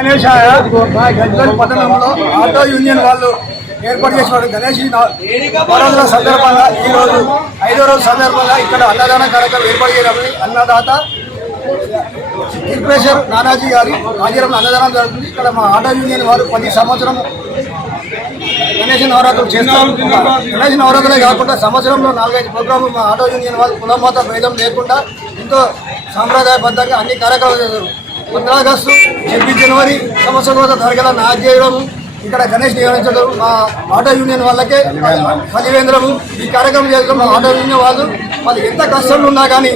గణేష్ గజ్వల్ పట్టణంలో auto union వాళ్ళు ఏర్పాటు చేసిన గణేష్ నవరాత్రుల సందర్భంగా ఈ రోజు ఐదో రోజు సందర్భంగా ఇక్కడ అన్నదాన కార్యక్రమం ఏర్పాటు చేయడానికి అన్నదాత కిర్పేశ్వర్ నానాజీ గారి ఆధ్వర్యంలో అన్నదానం జరుగుతుంది. ఇక్కడ మా ఆటో యూనియన్ వారు ప్రతి సంవత్సరం గణేష్ నవరాత్రులు చేస్తారు. గణేష్ నవరాత్రులే కాకుండా సంవత్సరంలో నాలుగైదు ప్రోగ్రాములు మా ఆటో యూనియన్ వాళ్ళు కులమాత భేదం లేకుండా ఎంతో సాంప్రదాయబద్ధంగా అన్ని కార్యక్రమాలు చేస్తారు. పంద్రా ఆగస్టు ఛబ్బీస్ జనవరి సంవత్సరం కోసం ధరగల నాట్ చేయడం ఇక్కడ గణేష్ నిర్వహించడం మా ఆటో యూనియన్ వాళ్ళకే కలివేంద్రము ఈ కార్యక్రమం చేస్తాం మా ఆటో యూనియన్ వాళ్ళు వాళ్ళు ఎంత కష్టంలో ఉన్నా కానీ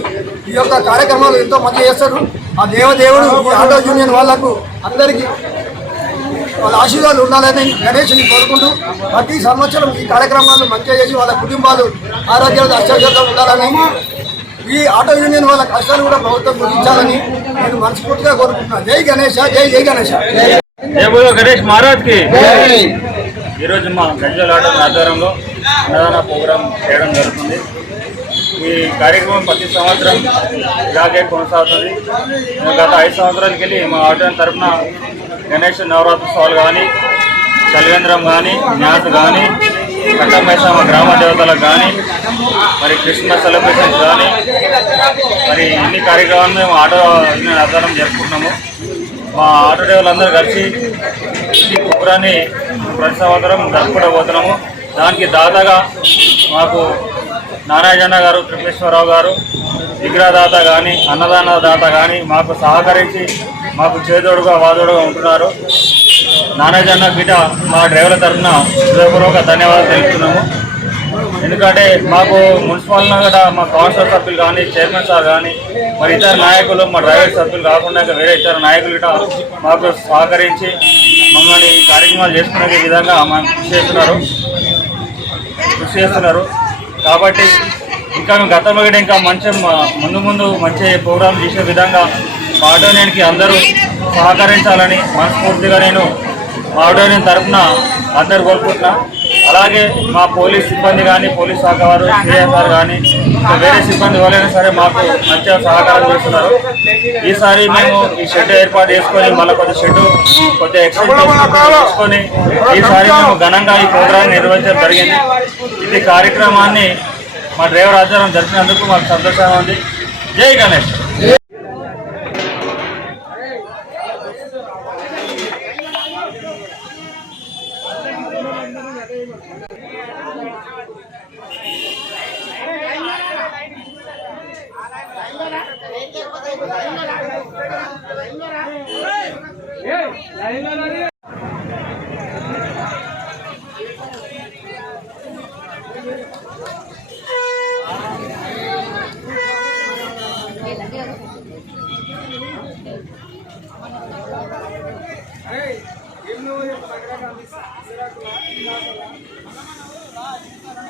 ఈ యొక్క కార్యక్రమాలు ఎంతో మంచి చేస్తారు. ఆ దేవదేవుడు ఈ ఆటో యూనియన్ వాళ్ళకు అందరికీ వాళ్ళ ఆశీర్వాదాలు ఉండాలని గణేష్ని కోరుకుంటూ ప్రతి సంవత్సరం ఈ కార్యక్రమాలను మంచిగా చేసి వాళ్ళ కుటుంబాలు ఆరోగ్యాలు అత్యవసరంగా ఉండాలని ఈ ఆటో యూనియన్ వాళ్ళ కష్టాలు కూడా ప్రభుత్వం గురించాలని నేను మనస్ఫూర్తిగా కోరుకుంటున్నాను. జై గణేష జై జై గణేష. గణేష్ మహారాజ్కి ఈరోజు మా గంజల ఆటో ఆధ్వర్యంలో అన్నదాన ప్రోగ్రాం చేయడం జరుగుతుంది. ఈ కార్యక్రమం ప్రతి సంవత్సరం ఇలాగే కొనసాగుతుంది. గత ఐదు సంవత్సరాలకి వెళ్ళి మా ఆటో తరఫున గణేష్ నవరాత్రోత్సవాలు కానీ చలివేంద్రం కానీ న్యాస్ కానీ కట్టమైసామ గ్రామ దేవతలకు కానీ మరి క్రిస్మస్ సెలబ్రేషన్స్ కానీ మరి ఇన్ని కార్యక్రమాలను మేము ఆటో యూనియన్ ఆధ్వర్యం జరుపుకుంటున్నాము. మా ఆటో డ్రైవర్లందరూ కలిసి ఈ ప్రోగ్రాన్ని ప్రతి సంవత్సరం జరుపుకోబోతున్నాము దానికి దాతగా మాకు నారాయణ గారు త్రిపేశ్వరరావు గారు విగ్రహదాత కానీ అన్నదాన దాత కానీ మాకు సహకరించి మాకు చేదోడుగా వాదోడుగా ఉంటున్నారు. నానాజన్న గిట మా డ్రైవర్ల తరఫున హృదయపూర్వక ధన్యవాదాలు తెలుపుతున్నాము. ఎందుకంటే మాకు మున్సిపల్ కూడా మా కౌన్సిలర్ సభ్యులు కానీ చైర్మన్ సార్ కానీ మరి ఇతర నాయకులు మా డ్రైవర్ సభ్యులు కాకుండా వేరే ఇతర నాయకులు కూడా మాకు సహకరించి మమ్మల్ని ఈ కార్యక్రమాలు చేసుకునే విధంగా మనం కృషి చేస్తున్నారు. కృషి చేస్తున్నారు. కాబట్టి ఇంకా మేము గతంలో కూడా ఇంకా మంచి ముందు ముందు మంచి ప్రోగ్రాం చేసే విధంగా పాటోనేనికి అందరూ సహకరించాలని మనస్ఫూర్తిగా నేను మా తరఫున అందరు కోరుకుంటున్నా. అలాగే మా పోలీస్ సిబ్బంది కానీ పోలీస్ శాఖ వారు సిఎస్ఆర్ కానీ ఇంకా వేరే సిబ్బంది వాళ్ళైనా సరే మాకు మంచిగా సహకారం చేస్తున్నారు. ఈసారి మేము ఈ షెడ్ ఏర్పాటు చేసుకొని మళ్ళీ కొద్ది షెడ్ కొద్దిగా ఎక్స్టెండ్ ఈసారి మేము ఘనంగా ఈ ప్రోగ్రాం నిర్వహించడం జరిగింది. ఇది కార్యక్రమాన్ని మా డ్రైవర్ ఆచారం జరిపినందుకు మాకు సంతోషంగా ఉంది. జై Ganesh! Hey, give no your background.